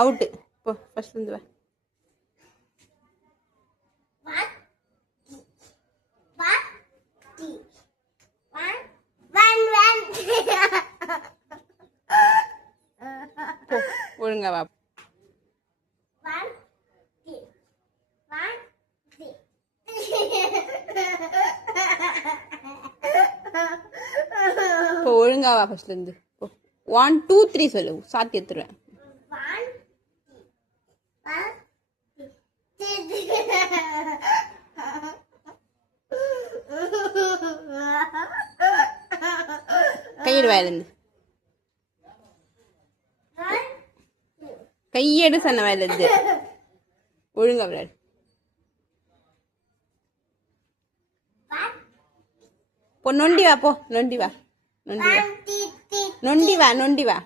Out. போ first இருந்து வா. ஒழுங்கா வா. இப்போ ஒழுங்கா வா ஃபர்ஸ்ட்ல இருந்து. 1 2 3 சொல்லு. சாத்தி எடுத்துருவேன். கையெடு வாயிலிருந்து. கையெடு சொன்ன வாயிலிருந்து. ஒழுங்கா விளையாடு. போ நொண்டி வா. போ நொண்டி வா. நொண்டி வா. நொண்டி வா. நொண்டி வா.